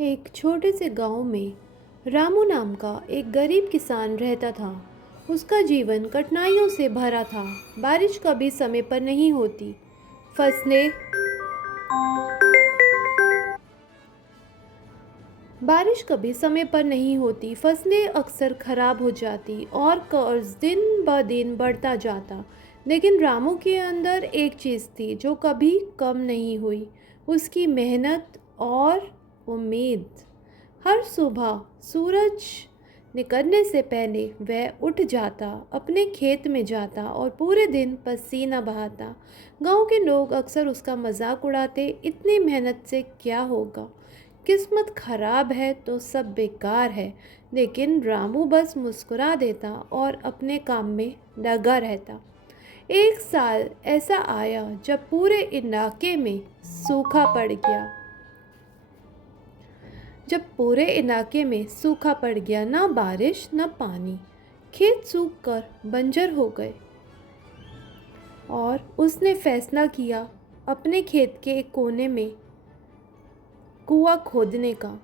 एक छोटे से गांव में रामू नाम का एक गरीब किसान रहता था। उसका जीवन कठिनाइयों से भरा था। बारिश कभी समय पर नहीं होती। फसलें बारिश कभी समय पर नहीं होती, फसलें अक्सर खराब हो जाती और कर्ज दिन ब दिन बढ़ता जाता। लेकिन रामू के अंदर एक चीज़ थी जो कभी कम नहीं हुई, उसकी मेहनत और उम्मीद। हर सुबह सूरज निकलने से पहले वह उठ जाता, अपने खेत में जाता और पूरे दिन पसीना बहाता। गांव के लोग अक्सर उसका मजाक उड़ाते, इतनी मेहनत से क्या होगा, किस्मत खराब है तो सब बेकार है। लेकिन रामू बस मुस्कुरा देता और अपने काम में लगा रहता। एक साल ऐसा आया जब पूरे इलाके में सूखा पड़ गया। ना बारिश ना पानी, खेत सूख कर बंजर हो गए। और उसने फैसला किया अपने खेत के एक कोने में कुआं खोदने का।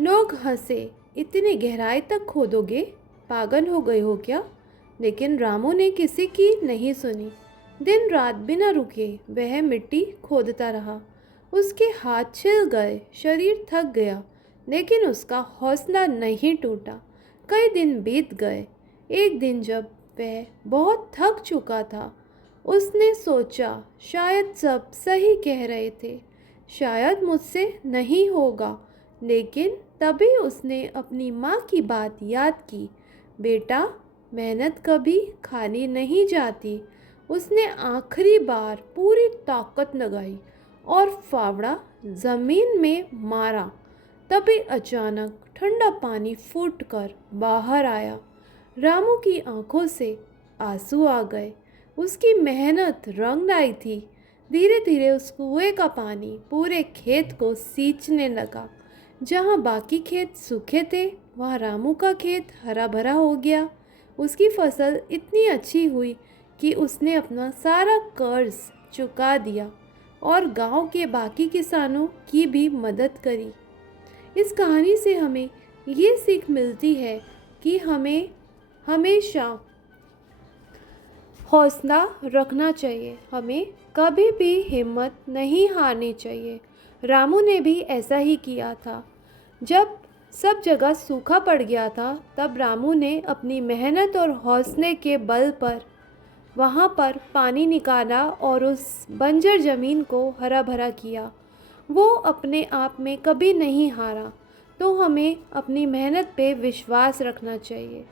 लोग हंसे, इतनी गहराई तक खोदोगे, पागल हो गए हो क्या? लेकिन रामू ने किसी की नहीं सुनी। दिन रात बिना रुके वह मिट्टी खोदता रहा। उसके हाथ छिल गए, शरीर थक गया, लेकिन उसका हौसला नहीं टूटा। कई दिन बीत गए। एक दिन जब वह बहुत थक चुका था, उसने सोचा शायद सब सही कह रहे थे, शायद मुझसे नहीं होगा। लेकिन तभी उसने अपनी माँ की बात याद की। बेटा, मेहनत कभी खाली नहीं जाती। उसने आखिरी बार पूरी ताकत लगाई और फावड़ा जमीन में मारा। तभी अचानक ठंडा पानी फूटकर बाहर आया। रामू की आंखों से आंसू आ गए। उसकी मेहनत रंग लाई थी। धीरे धीरे उस कुएं का पानी पूरे खेत को सींचने लगा। जहाँ बाकी खेत सूखे थे, वहाँ रामू का खेत हरा भरा हो गया। उसकी फसल इतनी अच्छी हुई कि उसने अपना सारा कर्ज चुका दिया और गांव के बाकी किसानों की भी मदद करी। इस कहानी से हमें ये सीख मिलती है कि हमें हमेशा हौसला रखना चाहिए, हमें कभी भी हिम्मत नहीं हारनी चाहिए। रामू ने भी ऐसा ही किया था। जब सब जगह सूखा पड़ गया था, तब रामू ने अपनी मेहनत और हौसले के बल पर वहाँ पर पानी निकाला और उस बंजर ज़मीन को हरा भरा किया। वो अपने आप में कभी नहीं हारा। तो हमें अपनी मेहनत पे विश्वास रखना चाहिए।